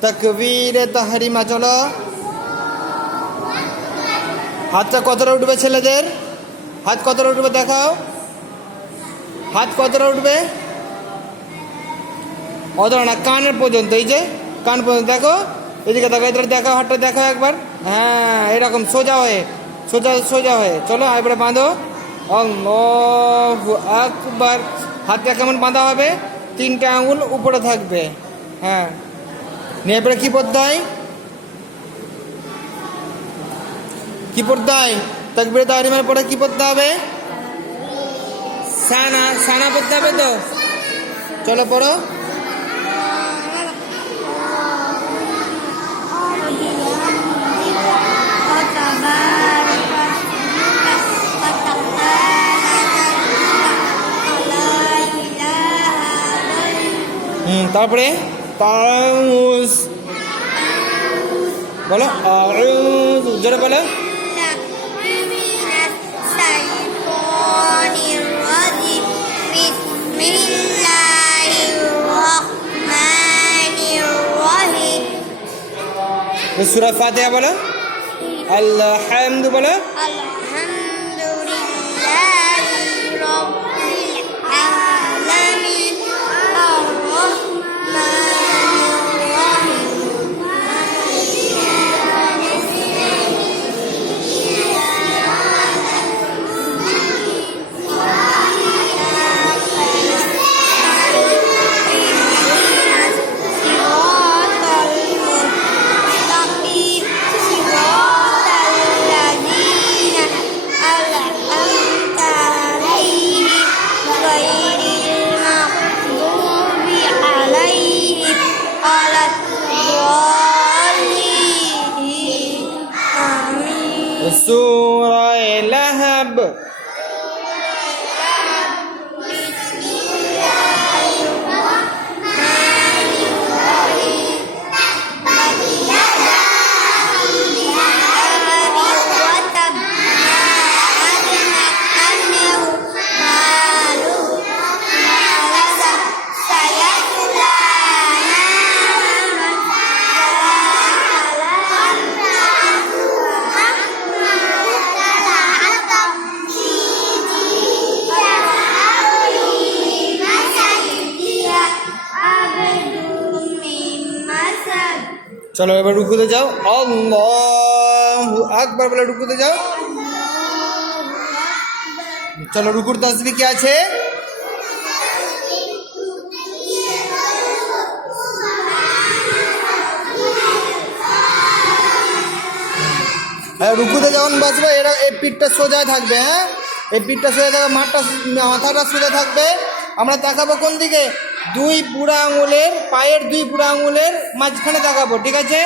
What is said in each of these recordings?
তকবীরে তাহারিমা চলো। হাতটা কতটা উঠবে ছেলেদের? হাত কতটা উঠবে দেখাও। হাত কতটা উঠবে? অতটা না কানের পর্যন্ত, এই যে, কান পর্যন্ত, দেখো। এদিকে দেখো এদিকে দেখো হাতটা দেখো একবার। হ্যাঁ এরকম সোজা হয়ে, সোজা সোজা হয়ে। চলো, এবারে বাঁধো। আকবার। হাতটা কেমন বাঁধা হবে? তিনটা আঙুল উপরে থাকবে। হ্যাঁ। নিয়ে এবারে কী পড়তে হয় কি পড়তে হয় তাকবিরে তাহরিমার পরে কি পড়তে হবে? সানা সানা পড়তে হবে তো? চলো পড়ো। হুম, তারপরে? তাউস। বলো আউজ জোরে বলো। সুরা ফাতিহা বলো। আল্লাহ হামদু বলো। সুরা লাহাব চলো এবার রুকুতে যাও। আল্লাহু আকবার বলে রুকুতে যাও। চলো রুকুর তসবি কি আছে? হ্যাঁ রুকুতে যখন বসবে, এরা এই পিঠটা সোজা থাকবে হ্যাঁ? এই পিঠটা সোজা থাকবে মাঠটা মাথাটা সোজা থাকবে। আমরা তাকাবো কোন দিকে? দুই বুড়া আঙুলের পায়ের দুই বুড়া আঙুলের মাঝখানে তাকাবো, ঠিক আছে?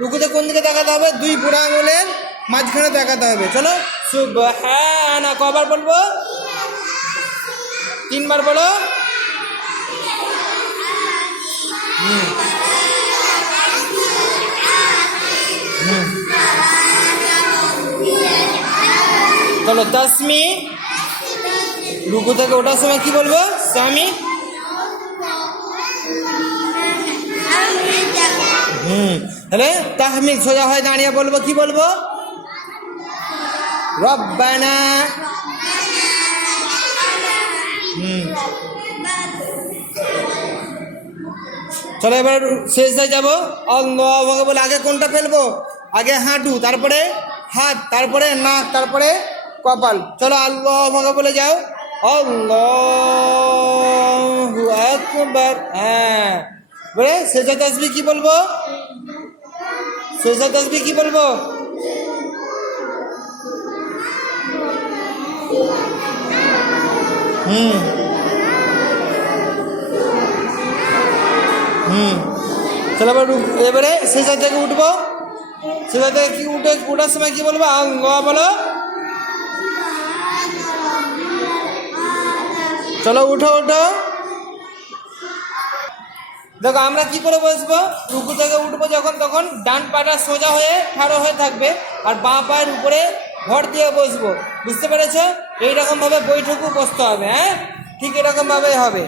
রুকুতে কোন দিকে তাকাতে হবে? দুই বুড়া আঙুলের মাঝখানে তাকাতে হবে। চলো সুবহানা কবার বলব? তিনবার বলো। চলো তাসমি রুকু থেকে ওঠার সময় কি বলব? স্বামী। হুম। তাহলে তাহমিদ সোজা হয় দাঁড়িয়ে বলব, কি বলব? রব্বানা। হুম। চলো এবার শেষ দিয়ে যাব। আল্লাহ বলে আগে কোনটা ফেলব? আগে হাঁটু, তারপরে হাত, তারপরে নাক, তারপরে কপাল। চলো আল্লাহ ভাগে বলে যাও। আল্লাহু আকবার। হ্যাঁ। বলে শেষা তসবি কি বলব? শেষা তসবি কি বলব? হুম। হুম। চলো এবার রু- এবারে শেষা থেকে উঠবো। শেষা থেকে কি উঠে উঠার সময় কি বলব? আল্লাহ বলো। চলো, উঠো উঠো। দেখো, আমরা কি করে বসবো? রুকু থেকে উঠবো যখন, তখন ডান পাটা সোজা হয়ে ঠাড়ো হয়ে থাকবে আর বাঁ পায়ের উপরে ভর দিয়ে বসবো। বুঝতে পেরেছ? এইরকমভাবে বৈঠকও বসতে হবে হ্যাঁ? ঠিক এরকমভাবেই হবে।